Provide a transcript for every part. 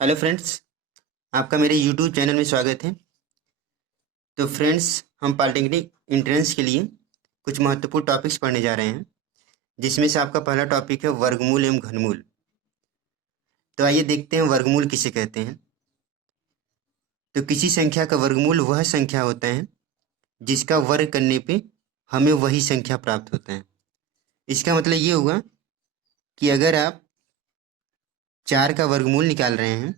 Hello friends, आपका मेरे YouTube channel में स्वागत है। तो फ्रेंड्स, हम पॉलिटेक्निक एंट्रेंस के लिए कुछ महत्वपूर्ण टॉपिक्स पढ़ने जा रहे हैं, जिसमें से आपका पहला टॉपिक है वर्गमूल एवं घनमूल। तो आइए देखते हैं वर्गमूल किसे कहते हैं। तो किसी संख्या का वर्गमूल वह संख्या होता है जिसका वर्ग करने पे हमें वही संख्या प्राप्त होता है। इसका मतलब ये हुआ कि अगर आप 4 का वर्गमूल निकाल रहे हैं,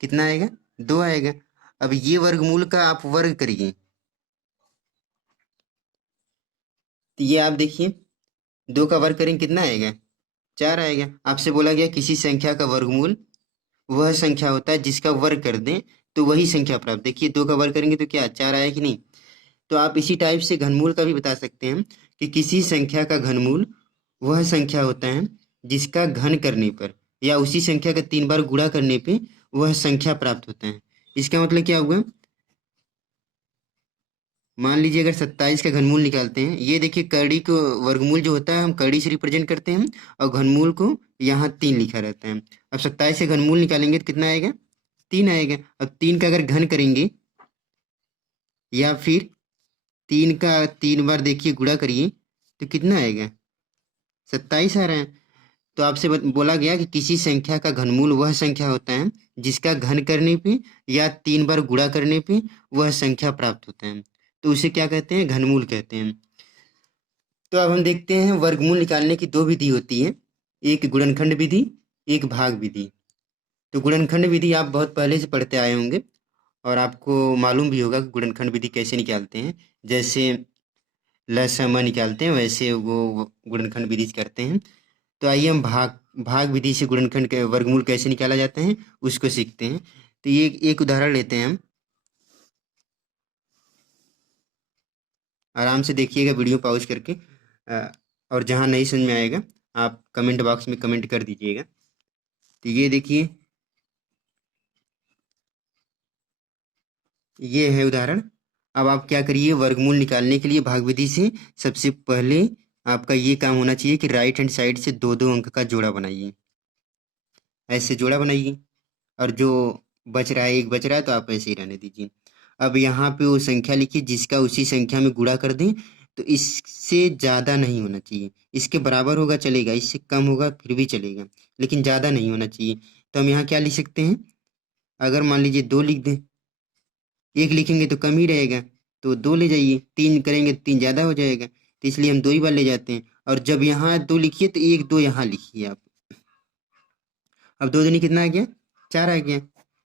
कितना आएगा? 2 आएगा। अब ये वर्गमूल का आप वर्ग करिए, तो ये आप देखिए, 2 का वर्ग करेंगे कितना आएगा? 4 आएगा। आपसे बोला गया किसी संख्या का वर्गमूल वह संख्या होता है जिसका वर्ग कर दें तो वही संख्या प्राप्त। देखिए, 2 का वर्ग करेंगे तो क्या 4 आया कि नहीं? तो आप इसी टाइप से घनमूल का भी बता सकते हैं कि किसी संख्या का घनमूल वह संख्या होता है जिसका घन करने पर या उसी संख्या का 3 बार गुणा करने पे वह संख्या प्राप्त होता है। इसका मतलब क्या हुआ? मान लीजिए अगर 27 का घनमूल निकालते हैं, ये देखिए कड़ी को वर्गमूल जो होता है हम कड़ी से रिप्रेजेंट करते हैं और घनमूल को यहाँ 3 लिखा रहता है। अब 27 से घनमूल निकालेंगे तो कितना आएगा? 3 आएगा। अब 3 का अगर घन करेंगे या फिर 3 का 3 बार देखिए गुणा करिए तो कितना आएगा? 27 आ रहा है। तो आपसे बोला गया कि किसी संख्या का घनमूल वह संख्या होता है जिसका घन करने पे या 3 बार गुणा करने पे वह संख्या प्राप्त होता है। तो उसे क्या कहते हैं? घनमूल कहते हैं। तो अब हम देखते हैं वर्गमूल निकालने की 2 विधि होती है, एक गुणनखंड विधि, एक भाग विधि। तो गुणनखंड विधि आप बहुत पहले से पढ़ते आए होंगे और आपको मालूम भी होगा कि गुणनखंड विधि कैसे निकालते हैं। जैसे लसम निकालते हैं वैसे वो गुणनखंड विधि से करते हैं। तो आइए हम भाग भाग विधि से गुणनखंड के वर्गमूल कैसे निकाला जाता है उसको सीखते हैं। तो ये एक उदाहरण लेते हैं हम। आराम से देखिएगा वीडियो पॉज करके, और जहाँ नहीं समझ में आएगा आप कमेंट बॉक्स में कमेंट कर दीजिएगा। तो ये देखिए, ये है उदाहरण। अब आप क्या करिए, वर्गमूल निकालने के लिए भाग विधि से सबसे पहले आपका ये काम होना चाहिए कि राइट हैंड साइड से 2-2 अंक का जोड़ा बनाइए। ऐसे जोड़ा बनाइए और जो बच रहा है, एक बच रहा है तो आप ऐसे ही रहने दीजिए। अब यहाँ पे वो संख्या लिखिए जिसका उसी संख्या में गुणा कर दें। तो इससे ज़्यादा नहीं होना चाहिए, इसके बराबर होगा चलेगा, इससे कम होगा फिर भी चलेगा, लेकिन ज़्यादा नहीं होना चाहिए। तो हम यहाँ क्या लिख सकते हैं? अगर मान लीजिए 2 लिख दें, 1 लिखेंगे तो कम ही रहेगा, तो 2 ले जाइए। 3 करेंगे तो 3 ज़्यादा हो जाएगा, तो इसलिए हम 2 ही बार ले जाते हैं। और जब यहाँ 2 लिखिए तो 1 2 यहाँ लिखिए आप। अब 2 दूनी कितना आ गया? 4 आ गया।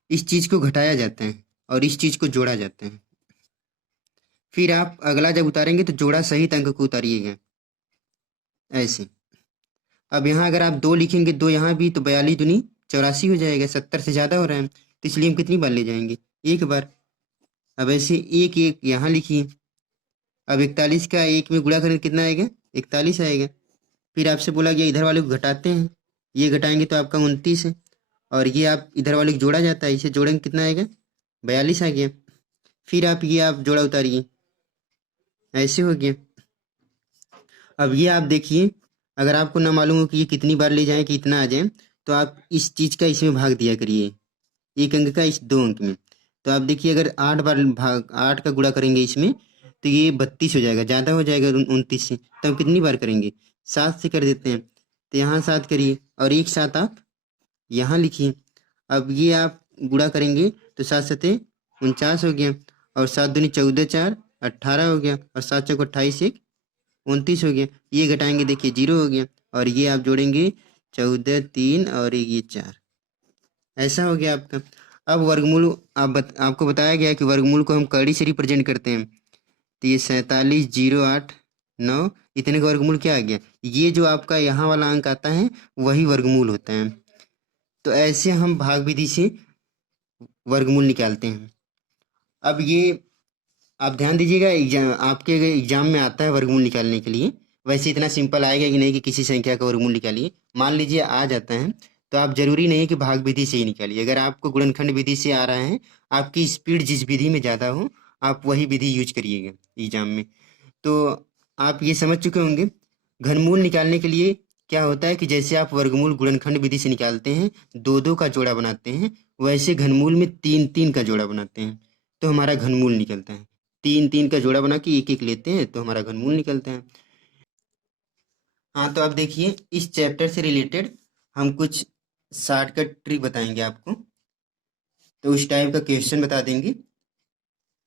इस चीज़ को घटाया जाता है और इस चीज़ को जोड़ा जाता है। फिर आप अगला जब उतारेंगे तो जोड़ा सहित अंक को उतारिएगा, ऐसे। अब यहाँ अगर आप 2 लिखेंगे, 2 यहाँ भी, तो 42 दूनी 84 हो जाएगा। 70 से ज़्यादा हो रहा है, तो इसलिए हम कितनी बार ले जाएंगे? 1 बार। अब ऐसे 1 1 यहाँ लिखिए। अब 41 का 1 में गुणा करें कितना आएगा? 41 आएगा। फिर आपसे बोला गया इधर वाले को घटाते हैं, ये घटाएंगे तो आपका 29 है, और ये आप इधर वाले को जोड़ा जाता है, इसे जोड़ेंगे कितना आएगा? 42 आ गया। फिर आप ये आप जोड़ा उतारिए, ऐसे हो गया। अब ये आप देखिए, अगर आपको ना मालूम हो कि ये कितनी बार ले जाएं कि इतना आ जाए, तो आप इस चीज़ का इसमें भाग दिया करिए, 1 अंक का इस 2 अंक में। तो आप देखिए अगर 8 बार भाग 8 का गुणा करेंगे इसमें, तो ये 32 हो जाएगा, ज़्यादा हो जाएगा 29 से। तो हम कितनी बार करेंगे? 7 से कर देते हैं। तो यहाँ 7 करिए और एक साथ आप यहाँ लिखिए। अब ये आप गुणा करेंगे तो 7 सते 49 हो गया, और 7 दूनी 14 4 18 हो गया, और 7 चौक 28 1 29 हो गया। ये घटाएंगे देखिए 0 हो गया, और ये आप जोड़ेंगे 14 3 और ये 4, ऐसा हो गया आपका। अब वर्गमूल आपको बताया गया कि वर्गमूल को हम कड़ी से रिप्रेजेंट करते हैं। तो ये 47 0 8 9, इतने का वर्गमूल क्या आ गया? ये जो आपका यहाँ वाला अंक आता है वही वर्गमूल होता है। तो ऐसे हम भाग विधि से वर्गमूल निकालते हैं। अब ये आप ध्यान दीजिएगा, एग्जाम आपके एग्जाम में आता है वर्गमूल निकालने के लिए। वैसे इतना सिंपल आएगा कि नहीं कि किसी संख्या का वर्गमूल निकालिए। मान लीजिए आ जाता है तो आप जरूरी नहीं कि भाग विधि से ही निकालिए। अगर आपको गुणनखंड विधि से आ रहा है, आपकी स्पीड जिस विधि में ज़्यादा हो, आप वही विधि यूज करिएगा एग्जाम में। तो आप ये समझ चुके होंगे घनमूल निकालने के लिए क्या होता है कि जैसे आप वर्गमूल गुणनखंड विधि से निकालते हैं, 2 2 का जोड़ा बनाते हैं, वैसे घनमूल में 3-3 का जोड़ा बनाते हैं तो हमारा घनमूल निकलता है। 3-3 का जोड़ा बना के एक-एक लेते हैं तो हमारा घनमूल निकलता है। हाँ, तो अब देखिए इस चैप्टर से रिलेटेड हम कुछ शॉर्टकट ट्रिक बताएंगे आपको। तो उस टाइप का क्वेश्चन बता देंगे।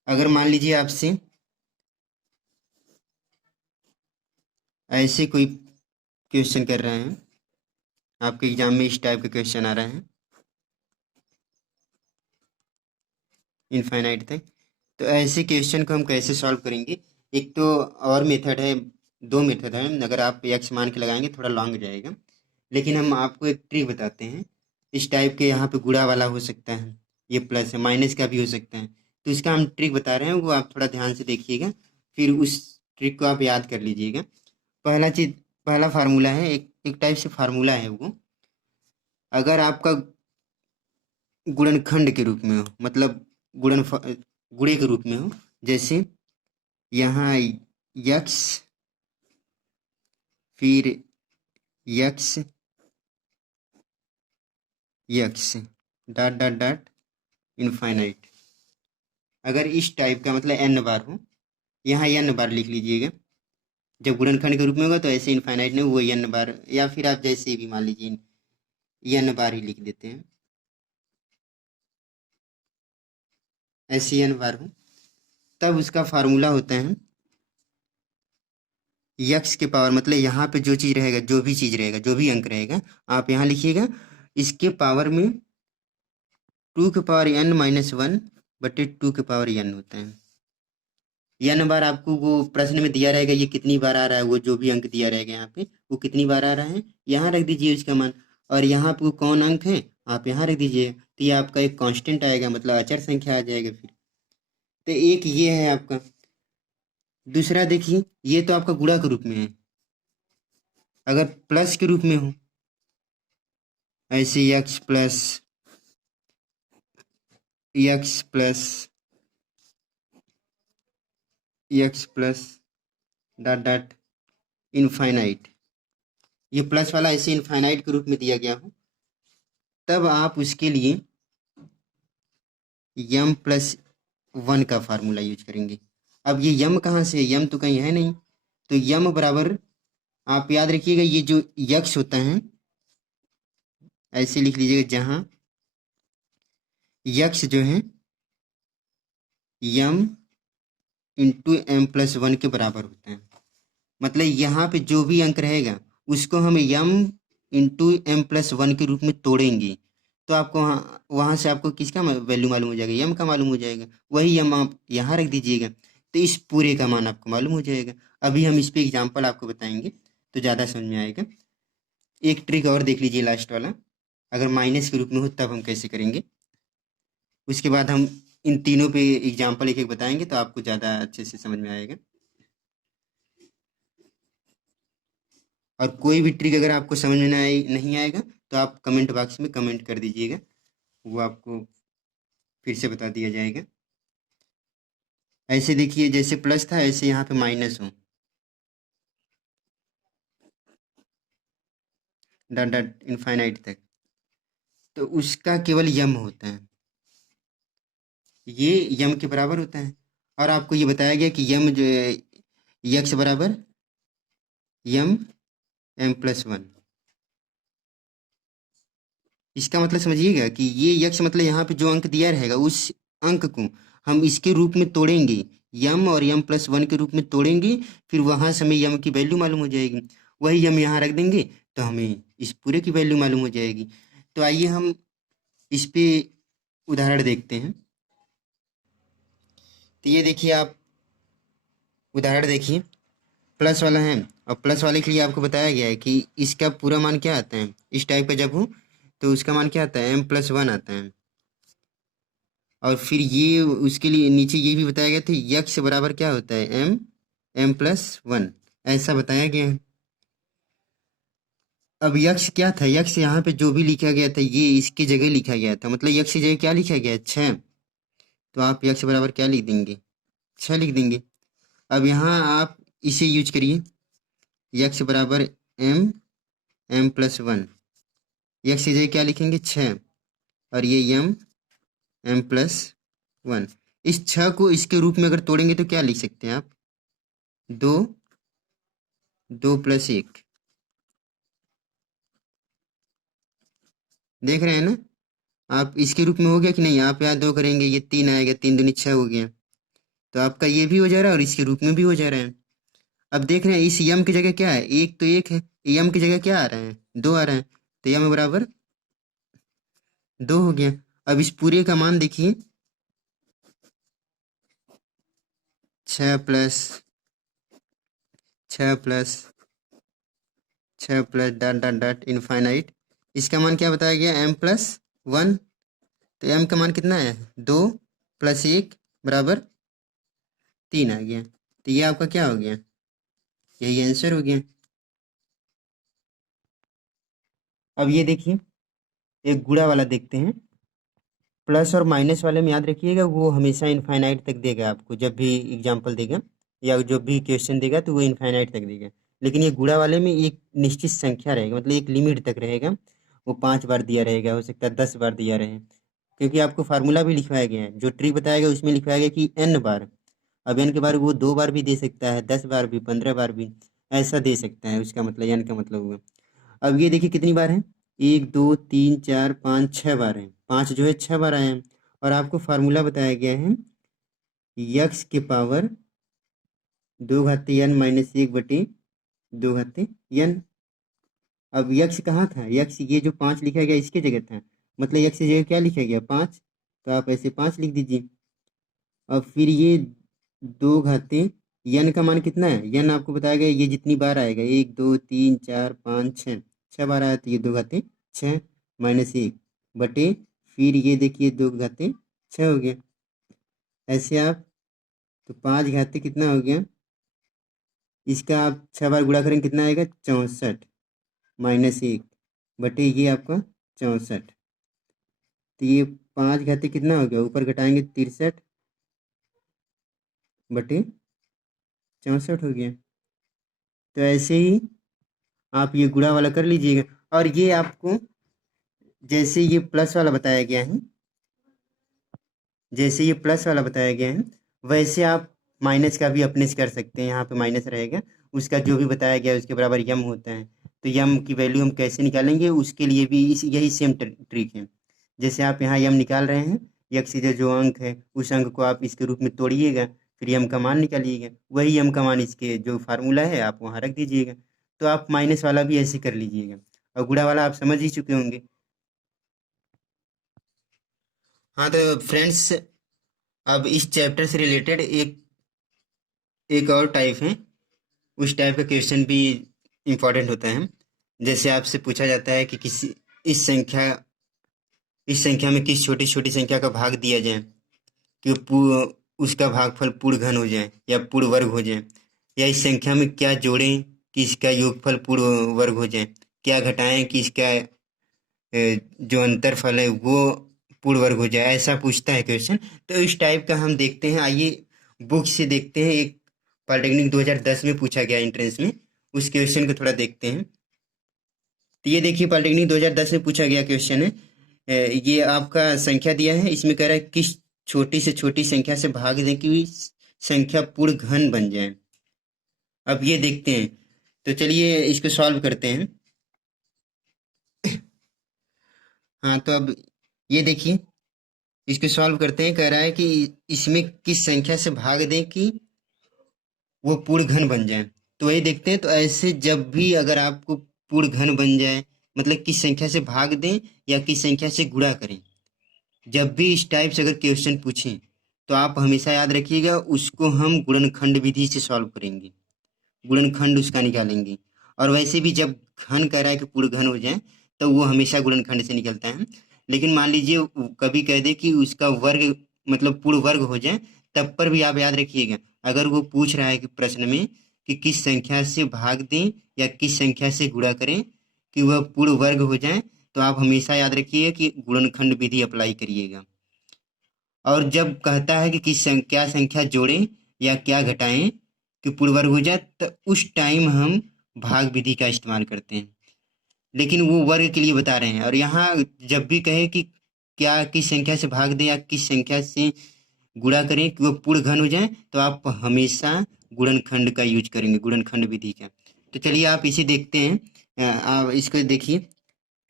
अगर मान लीजिए आपसे ऐसे कोई क्वेश्चन कर रहे हैं, आपके एग्जाम में इस टाइप का क्वेश्चन आ रहा है इनफाइनाइट तक, तो ऐसे क्वेश्चन को हम कैसे सॉल्व करेंगे। एक तो और मेथड है, दो मेथड है। अगर आप एक्स मान के लगाएंगे थोड़ा लॉन्ग जाएगा, लेकिन हम आपको एक ट्रिक बताते हैं। इस टाइप के यहाँ पे गुणा वाला हो सकता है, ये प्लस है, माइनस का भी हो सकता है। तो इसका हम ट्रिक बता रहे हैं, वो आप थोड़ा ध्यान से देखिएगा, फिर उस ट्रिक को आप याद कर लीजिएगा। पहला चीज, पहला फार्मूला है, एक एक टाइप से फार्मूला है वो। अगर आपका गुणनखंड के रूप में हो, मतलब गुणे के रूप में हो, जैसे यहाँ यक्स, फिर x, x, dot dot dot infinite. अगर इस टाइप का मतलब एन बार हो, यहाँ एन बार लिख लीजिएगा। जब गुणनखंड के रूप में होगा तो ऐसे इनफाइनाइट नहीं, वो एन बार, या फिर आप जैसे भी मान लीजिए एन बार ही लिख देते हैं, ऐसे एन बार हो, तब उसका फार्मूला होता है यक्स के पावर, मतलब यहाँ पे जो चीज़ रहेगा, जो भी चीज़ रहेगा, जो भी अंक रहेगा, आप यहाँ लिखिएगा, इसके पावर में 2 के पावर n माइनस 1 बटे 2 के पावर n होता है। n बार आपको वो प्रश्न में दिया रहेगा, ये कितनी बार आ रहा है, वो जो भी अंक दिया रहेगा यहाँ पे, वो कितनी बार आ रहा है, यहाँ रख दीजिए उसका मान। और यहाँ पे कौन अंक है आप यहाँ रख दीजिए, तो ये आपका एक कांस्टेंट आएगा, मतलब अचर संख्या आ जाएगा फिर। तो एक ये है आपका। दूसरा देखिए, ये तो आपका गुणा के रूप में है। अगर प्लस के रूप में हो, ऐसे x plus x plus x plus dot dot infinite, ये प्लस वाला ऐसे इनफाइनाइट के रूप में दिया गया हो, तब आप उसके लिए यम प्लस 1 का फार्मूला यूज करेंगे। अब ये यम कहाँ से है, यम तो कहीं है नहीं, तो यम बराबर, आप याद रखिएगा, ये जो यक्स होता है ऐसे लिख लीजिएगा, जहाँ यक्स जो है यम इंटू एम प्लस 1 के बराबर होता है। मतलब यहाँ पे जो भी अंक रहेगा उसको हम यम इंटू एम प्लस 1 के रूप में तोड़ेंगे, तो आपको वहाँ वहाँ से आपको किसका वैल्यू मालूम हो जाएगा, यम का मालूम हो जाएगा। वही यम आप यहाँ रख दीजिएगा, तो इस पूरे का मान आपको मालूम हो जाएगा। अभी हम इस पे एग्जाम्पल आपको बताएंगे तो ज़्यादा समझ में आएगा। एक ट्रिक और देख लीजिए लास्ट वाला, अगर माइनस के रूप में हो तब हम कैसे करेंगे। उसके बाद हम इन तीनों पे एग्जाम्पल एक एक बताएंगे तो आपको ज़्यादा अच्छे से समझ में आएगा। और कोई भी ट्रिक अगर आपको समझ में नहीं आएगा तो आप कमेंट बॉक्स में कमेंट कर दीजिएगा, वो आपको फिर से बता दिया जाएगा। ऐसे देखिए, जैसे प्लस था ऐसे यहाँ पे माइनस हो, डॉट डॉट इनफाइनाइट तक, तो उसका केवल यम होता है, ये यम के बराबर होता है। और आपको ये बताया गया कि यम जो यक्स बराबर यम एम प्लस 1। इसका मतलब समझिएगा कि ये यक्स मतलब यहाँ पे जो अंक दिया रहेगा उस अंक को हम इसके रूप में तोड़ेंगे, यम और यम प्लस 1 के रूप में तोड़ेंगे, फिर वहां से हमें यम की वैल्यू मालूम हो जाएगी, वही यम यहाँ रख देंगे तो हमें इस पूरे की वैल्यू मालूम हो जाएगी। तो आइए हम इस पे उदाहरण देखते हैं। तो ये देखिए, आप उदाहरण देखिए, प्लस वाला है, और प्लस वाले के लिए आपको बताया गया है कि इसका पूरा मान क्या आता है, इस टाइप का जब हो तो उसका मान क्या आता है, एम प्लस 1 आता है। और फिर ये उसके लिए नीचे ये भी बताया गया था, यक्स बराबर क्या होता है, एम एम प्लस 1, ऐसा बताया गया है। अब यक्स क्या था, यक्स यहाँ पे जो भी लिखा गया था ये इसकी जगह लिखा गया था, मतलब यक्स की जगह क्या लिखा गया है, 6। तो आप यक्स बराबर क्या लिख देंगे, 6 लिख देंगे। अब यहाँ आप इसे यूज करिए, यक्स बराबर एम एम प्लस 1, यक्स की जगह क्या लिखेंगे, 6। और ये m+1। इस 6 को इसके रूप में अगर तोड़ेंगे तो क्या लिख सकते हैं आप? 2, 2+1। देख रहे हैं ना आप? इसके रूप में हो गया कि नहीं? आप यहाँ 2 करेंगे, ये 3 आएगा, 3 दूनी 6 हो गया। तो आपका ये भी हो जा रहा है और इसके रूप में भी हो जा रहा है। अब देख रहे हैं इस यम की जगह क्या है? एक तो एक है, यम की जगह क्या आ रहा है? 2 आ रहा है, तो यम बराबर 2 हो गया। अब इस पूरे का मान देखिए, 6+6+6+ डॉट डॉट डॉट इनफाइनाइट। इसका मान क्या बताया गया? m+1। तो m का मान कितना है? 2+1 बराबर 3 आ गया। तो ये आपका क्या हो गया? यही आंसर हो गया। अब ये देखिए, एक गुणा वाला देखते हैं। प्लस और माइनस वाले में याद रखिएगा, वो हमेशा इनफाइनाइट तक देगा आपको, जब भी एग्जाम्पल देगा या जब भी क्वेश्चन देगा तो वो इनफाइनाइट तक देगा। लेकिन ये गुणा वाले में एक निश्चित संख्या रहेगा, मतलब एक लिमिट तक रहेगा। वो 5 बार दिया रहेगा, हो सकता है 10 बार दिया रहे, क्योंकि आपको फार्मूला भी लिखवाया गया है। जो ट्रिक बताया गया उसमें लिखवाया गया कि n बार। अब n के बार वो 2 बार भी दे सकता है, 10 बार भी, 15 बार भी, ऐसा दे सकता है। उसका मतलब n का मतलब हुआ। अब ये देखिए कितनी बार है? 1 2 3 4 5 6 बार है। 5 जो है 6 बार आए हैं। और आपको फार्मूला बताया गया है यक्स के पावर 2n-1/2n। अब यक्स कहाँ था? यक्स ये जो 5 लिखा गया इसके जगह था, मतलब यक्स की जगह क्या लिखा गया? 5। तो आप ऐसे 5 लिख दीजिए। अब फिर ये 2 यन का मान कितना है? यन आपको बताया गया ये जितनी बार आएगा, 1 2 3 4 5 6, 6 बार आया, तो ये 2 - 1 फिर ये देखिए 2 6 हो गया। ऐसे आप, तो 5 कितना हो गया? इसका आप 6 बार गुणा करेंगे, कितना आएगा? 64 - 1 ये आपका 64। तो ये 5 कितना हो गया? ऊपर घटाएंगे 63/64 हो गया। तो ऐसे ही आप ये गुणा वाला कर लीजिएगा। और ये आपको जैसे ये प्लस वाला बताया गया है, जैसे ये प्लस वाला बताया गया है, वैसे आप माइनस का भी अपने से कर सकते हैं। यहाँ पे माइनस रहेगा, उसका जो भी बताया गया है उसके बराबर यम होता है। तो यम की वैल्यू हम कैसे निकालेंगे, उसके लिए भी इस यही सेम ट्रिक है। जैसे आप यहाँ यम निकाल रहे हैं, यक्स जो जो अंक है उस अंक को आप इसके रूप में तोड़िएगा, फिर यम का मान निकालिएगा। वही यम का मान इसके जो फार्मूला है आप वहाँ रख दीजिएगा। तो आप माइनस वाला भी ऐसे कर लीजिएगा। और गुणा वाला आप समझ ही चुके होंगे। हाँ तो फ्रेंड्स, अब इस चैप्टर से रिलेटेड एक एक और टाइप है। उस टाइप का क्वेश्चन भी इम्पोर्टेंट होता है। जैसे आपसे पूछा जाता है कि किसी इस संख्या इस संख्या में किस छोटी छोटी संख्या का भाग दिया जाए कि उसका भागफल पूर्ण घन हो जाए या पूर्ण वर्ग हो जाए, या इस संख्या में क्या जोड़ें कि इसका योगफल पूर्ण वर्ग हो जाए, क्या घटाएं कि इसका जो अंतरफल है वो पूर्ण वर्ग हो जाए, ऐसा पूछता है क्वेश्चन। तो इस टाइप का हम देखते हैं। आइए बुक से देखते हैं। एक पॉलिटेक्निक 2010 में पूछा गया एंट्रेंस में, उस क्वेश्चन को थोड़ा देखते हैं। तो ये देखिए पॉलिटेक्निक 2010 में पूछा गया क्वेश्चन है। ये आपका संख्या दिया है, इसमें कह रहा है किस छोटी से छोटी संख्या से भाग दें कि संख्या पूर्ण घन बन जाए। अब ये देखते हैं, तो चलिए इसको सॉल्व करते हैं। हाँ तो अब ये देखिए, इसको सॉल्व करते हैं। कह रहा है कि इसमें किस संख्या से भाग दें कि वो पूर्ण घन बन जाए। तो वही देखते हैं। तो ऐसे जब भी अगर आपको पूर्ण घन बन जाए, मतलब किस संख्या से भाग दें या किस संख्या से गुणा करें, जब भी इस टाइप से अगर क्वेश्चन पूछें तो आप हमेशा याद रखिएगा उसको हम गुणनखंड विधि से सॉल्व करेंगे, गुणनखंड उसका निकालेंगे। और वैसे भी जब घन कह रहा है कि पूर्ण घन हो जाए तो वो हमेशा गुणनखंड से निकलता है। लेकिन मान लीजिए कभी कह दे कि उसका वर्ग मतलब पूर्ण वर्ग हो जाए, तब पर भी आप याद रखिएगा, अगर वो पूछ रहा है कि प्रश्न में कि किस संख्या से भाग दें या किस संख्या से गुणा करें कि वह पूर्ण वर्ग हो जाए, तो आप हमेशा याद रखिए कि गुणनखंड विधि अप्लाई करिएगा। और जब कहता है कि क्या संख्या जोड़ें या क्या घटाएं कि पूर्ण वर्ग हो जाए, तो उस टाइम हम भाग विधि का इस्तेमाल करते हैं। लेकिन वो वर्ग के लिए बता रहे हैं। और यहाँ जब भी कहे कि क्या किस संख्या से भाग दें या किस संख्या से गुणा करें कि वो पूर्ण घन हो जाए, तो आप हमेशा गुणनखंड का यूज करेंगे, गुणनखंड विधि का। तो चलिए आप इसे देखते हैं। आप इसको देखिए,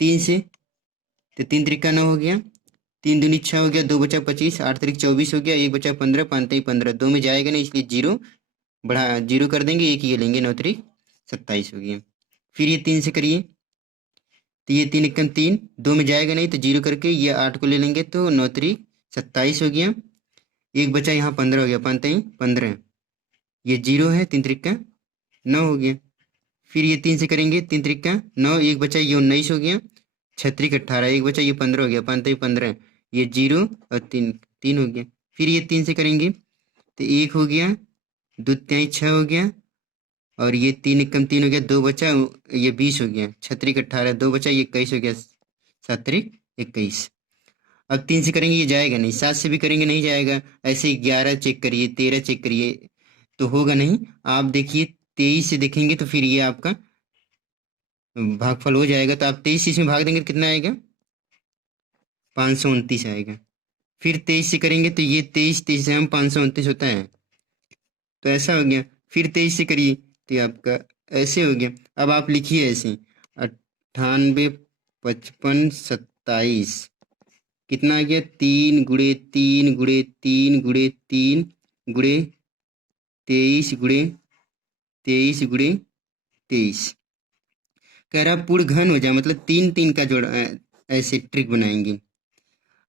3 से, तो 3 त्रिका 9 हो गया, 3 दूनी 6 हो गया, 2 बचा 25, 8 त्रिक 24 हो गया, 1 बचा 15, 5 त्रिक 15, 2 में जाएगा नहीं इसलिए जीरो बढ़ा जीरो कर देंगे, एक ये लेंगे, 9 त्रिक 27 हो गया। फिर ये 3 से करिए, तो ये 3 एकम 3, 2 में जाएगा नहीं तो जीरो करके ये 8 को ले लेंगे, तो 9 त्रिक 27 हो गया, एक बचा यहाँ 15 हो गया, 5 त्रिक 15, ये जीरो है, 3 त्रिक का 9 हो गया। फिर ये 3 से करेंगे, 3 त्रिक का 9, एक बचा ये 19 हो गया, 6 त्रिक 18, एक बचा ये 15 हो गया, 5 त्रिक 15, ये जीरो और 3 3 हो गया। फिर ये 3 से करेंगे तो 1 हो गया, 2 तिहाई 6 हो गया, और ये 3 एकम 3 हो गया, 2 बचा ये 20 हो गया, 6 त्रिक 18, 2 बचा ये 21 हो गया, 7 त्रिक 21। अब 3 से करेंगे ये जाएगा नहीं, 7 से भी करेंगे नहीं जाएगा, ऐसे ही 11 चेक करिए, 13 चेक करिए, तो होगा नहीं। आप देखिए 23 से देखेंगे तो फिर ये आपका भागफल हो जाएगा, तो आप 23 इसमें भाग देंगे तो कितना आएगा, 529 आएगा। फिर 23 से करेंगे तो ये 23 23 से हम 529 होता है, तो ऐसा हो गया। फिर 23 से करिए तो ये आपका ऐसे हो गया। अब आप लिखिए ऐसे, 98 55 27 कितना आ गया, 3 गुणे 3 गुणे 3 गुणे 3 गुणे 23 गुणे 23 गुणे 23। कह रहा पूर्ण घन हो जाए, मतलब 3 3 का जोड़, ऐसे ट्रिक बनाएंगे।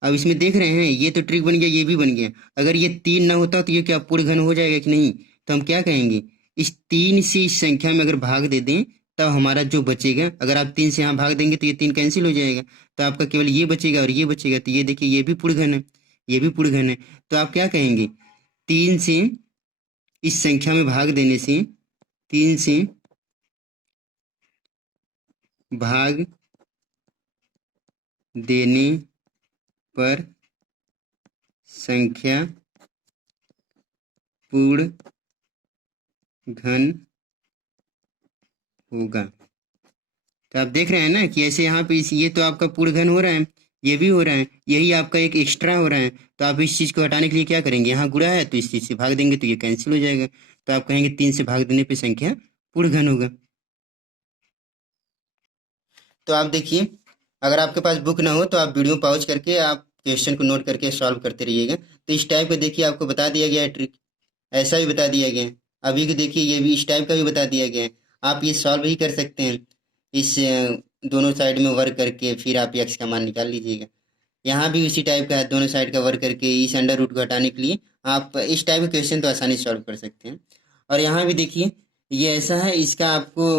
अब इसमें देख रहे हैं ये तो ट्रिक बन गया, ये भी बन गया। अगर ये 3 ना होता तो ये क्या पूर्ण घन हो जाएगा कि नहीं, तो हम क्या कहेंगे, इस 3 से इस संख्या में अगर भाग दे दें तब हमारा जो बचेगा, अगर आप 3 से यहाँ भाग देंगे तो ये 3 कैंसिल हो जाएगा, तो आपका केवल ये बचेगा और ये बचेगा, तो ये देखिए ये भी पूर्ण घन है, ये भी पूर्ण घन है। तो आप क्या कहेंगे, 3 से इस संख्या में भाग देने से, 3 से भाग देने पर संख्या पूर्ण घन होगा। तो आप देख रहे हैं ना कि ऐसे यहाँ पे ये तो आपका पूर्ण घन हो रहा है, ये भी हो रहा है, यही आपका एक एक्स्ट्रा हो रहा है। तो आप इस चीज़ को हटाने के लिए क्या करेंगे, यहाँ गुणा है तो इस चीज़ से भाग देंगे तो ये कैंसिल हो जाएगा, तो आप कहेंगे 3 से भाग देने पे संख्या पूर्ण घन होगा। तो आप देखिए, अगर आपके पास बुक ना हो तो आप वीडियो पॉज करके आप क्वेश्चन को नोट करके सॉल्व करते रहिएगा। तो इस टाइप का देखिए आपको बता दिया गया है ट्रिक, ऐसा भी बता दिया गया है। अभी को देखिए ये भी इस टाइप का भी बता दिया गया है, आप ये सॉल्व ही कर सकते हैं। इस दोनों साइड में वर्क करके फिर आप एक्स का मान निकाल लीजिएगा। यहाँ भी उसी टाइप का है, दोनों साइड का वर्क करके इस अंडर रूट को हटाने के लिए आप इस टाइप के क्वेश्चन तो आसानी से सॉल्व कर सकते हैं। और यहाँ भी देखिए ये ऐसा है, इसका आपको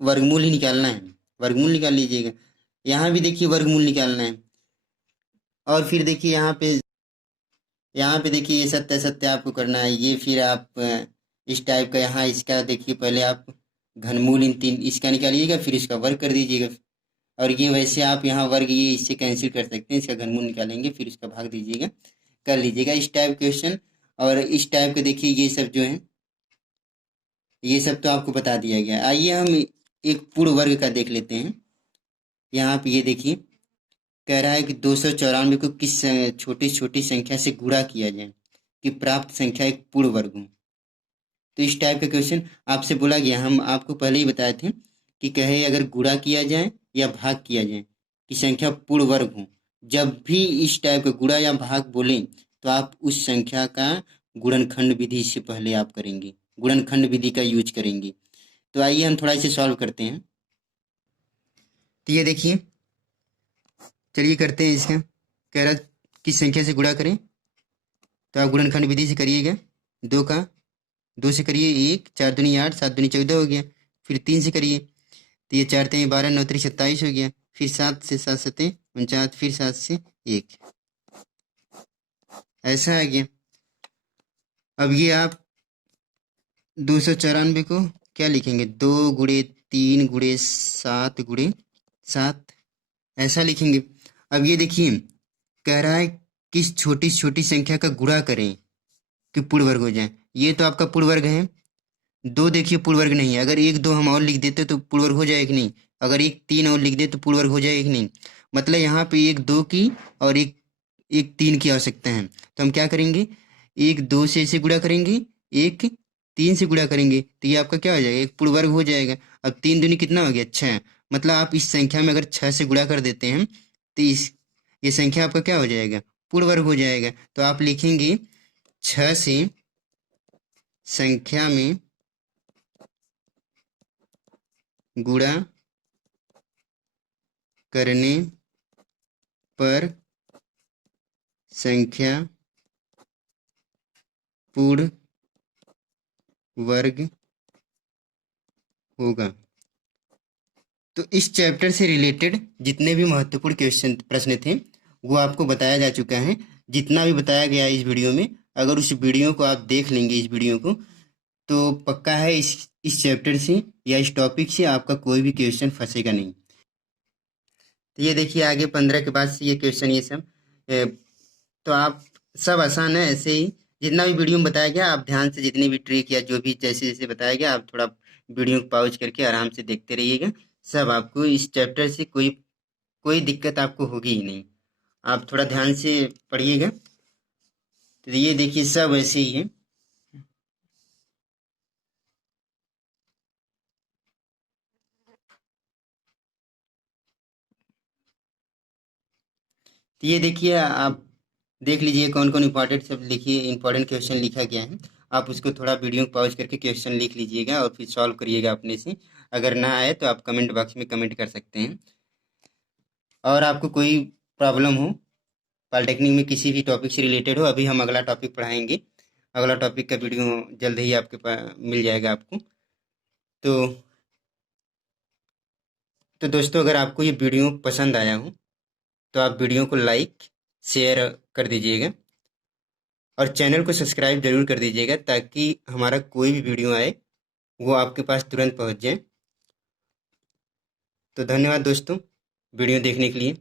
वर्गमूल ही निकालना है, वर्गमूल निकाल लीजिएगा। यहाँ भी देखिए वर्गमूल निकालना है, और फिर देखिए यहाँ पे देखिए ये सत्य सत्य आपको करना है, ये फिर आप इस टाइप का यहाँ इसका देखिए, पहले आप घनमूल इन तीन इसका निकालिएगा, फिर इसका वर्ग कर दीजिएगा, और ये वैसे आप यहाँ वर्ग ये इससे कैंसिल कर सकते हैं, इसका घनमूल निकालेंगे फिर इसका भाग दीजिएगा, कर लीजिएगा इस टाइप क्वेश्चन। और इस टाइप के देखिए ये सब जो है, ये सब तो आपको बता दिया गया। आइए हम एक पूर्ण वर्ग का देख लेते हैं। यहाँ पे ये देखिए कह रहा है कि 294 को किस छोटी छोटी संख्या से गुणा किया जाए कि प्राप्त संख्या एक पूर्ण वर्ग हो। तो इस टाइप का क्वेश्चन आपसे बोला गया, हम आपको पहले ही बताए थे कि कहे अगर गुणा किया जाए या भाग किया जाए कि संख्या पूर्ण वर्ग हो, जब भी इस टाइप का गुणा या भाग बोलें तो आप उस संख्या का गुणनखंड विधि से पहले आप करेंगे, गुणनखंड विधि का यूज करेंगे। तो आइए हम थोड़ा इसे सॉल्व करते हैं। तो ये देखिए, चलिए करते हैं इसका। कह रहा किस संख्या से गुणा करें, तो आप गुणनखंड विधि से करिएगा। 2 से करिए 1, 4 दूनी 8, 7 दूनी 14 हो गया। फिर 3 से करिए तो ये 4 3 12, 9 3 27 हो गया। फिर 7 से 7 7 49, फिर 7 से 1, ऐसा आ गया। अब ये आप 294 को क्या लिखेंगे, 2 गुणे 3 गुणे 7 गुणे 7, ऐसा लिखेंगे। अब ये देखिए कह रहा है किस छोटी छोटी संख्या का गुणा करें कि पूर्ण वर्ग हो जाए। ये तो आपका पूर्ण वर्ग है, 2 देखिए पूर्ण वर्ग नहीं है, अगर 1 2 हम और लिख देते तो पूर्ण वर्ग हो जाएगा कि नहीं, अगर 1 3 और लिख दे तो पूर्ण वर्ग हो जाएगा कि नहीं। मतलब यहाँ पे 1 2 की और 1 एक 3 की आवश्यकता है। तो हम क्या करेंगे, एक 2 से इसे गुणा करेंगे, एक 3 से गुणा करेंगे, तो ये आपका क्या हो जाएगा, एक पूर्ण वर्ग हो जाएगा। अब 3 दूनी कितना हो गया, 6। मतलब आप इस संख्या में अगर 6 से गुणा कर देते हैं तो इस ये संख्या आपका क्या हो जाएगा, पूर्ण वर्ग हो जाएगा। तो आप लिखेंगे 6 से संख्या में गुणा करने पर संख्या पूर्ण वर्ग होगा। तो इस चैप्टर से रिलेटेड जितने भी महत्वपूर्ण क्वेश्चन प्रश्न थे वो आपको बताया जा चुका है। जितना भी बताया गया है इस वीडियो में, अगर उस वीडियो को आप देख लेंगे, इस वीडियो को, तो पक्का है इस चैप्टर से या इस टॉपिक से आपका कोई भी क्वेश्चन फंसेगा नहीं। तो ये देखिए आगे 15 के बाद से ये क्वेश्चन ये सब तो आप सब आसान है। ऐसे ही जितना भी वीडियो में बताया गया आप ध्यान से जितनी भी ट्रिक या जो भी जैसे जैसे बताया गया आप थोड़ा वीडियो को पॉज करके आराम से देखते रहिएगा। सब आपको इस चैप्टर से कोई कोई दिक्कत आपको होगी ही नहीं। आप थोड़ा ध्यान से पढ़िएगा। तो ये देखिए सब ऐसे ही है। तो ये देखिए आप देख लीजिए कौन कौन इंपॉर्टेंट सब लिखिए, इंपॉर्टेंट क्वेश्चन लिखा गया है। आप उसको थोड़ा वीडियो पॉज करके क्वेश्चन लिख लीजिएगा और फिर सॉल्व करिएगा अपने से। अगर ना आए तो आप कमेंट बॉक्स में कमेंट कर सकते हैं। और आपको कोई प्रॉब्लम हो पॉलिटेक्निक में किसी भी टॉपिक से रिलेटेड हो, अभी हम अगला टॉपिक पढ़ाएंगे। अगला टॉपिक का वीडियो जल्द ही आपके पास मिल जाएगा आपको। तो दोस्तों अगर आपको ये वीडियो पसंद आया हो तो आप वीडियो को लाइक शेयर कर दीजिएगा और चैनल को सब्सक्राइब जरूर कर दीजिएगा ताकि हमारा कोई भी वीडियो आए वो आपके पास तुरंत पहुंच जाए। तो धन्यवाद दोस्तों वीडियो देखने के लिए।